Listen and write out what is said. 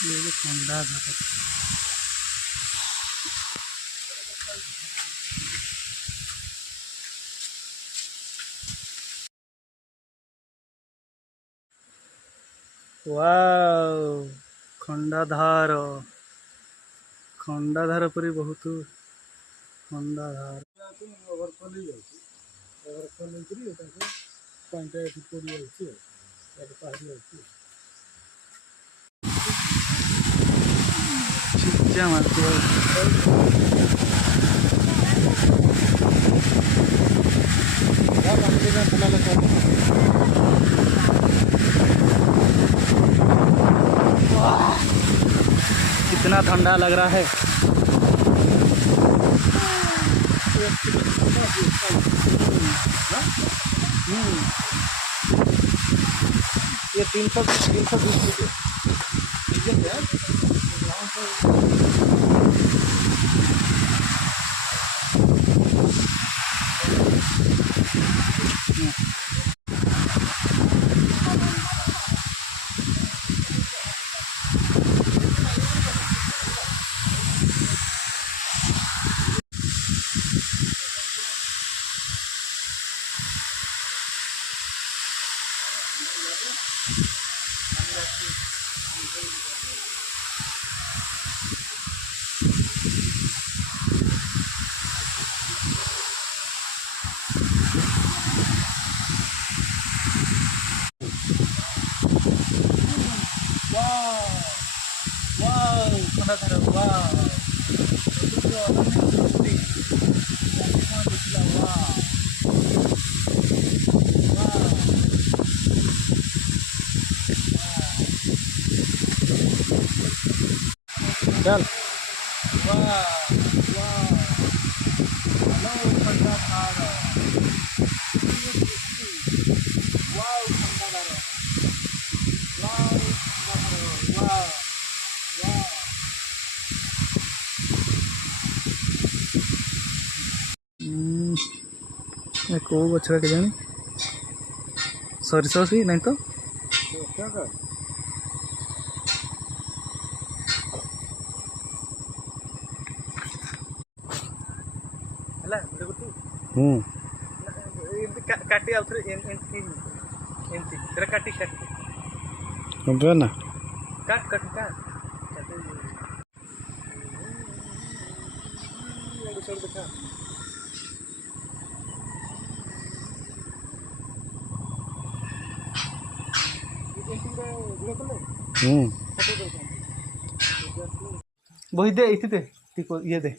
ये ठंडा था। वाव खंडाधार खंडाधार परी बहुत खंडाधार कितना ठंडा लग रहा है। ये 320 रुपये। चल कौ गछरा के जानी सरिस नहीं तो काटी आउ थे एमती काटी काटी ना काट काट काट देखा बही दे ये दे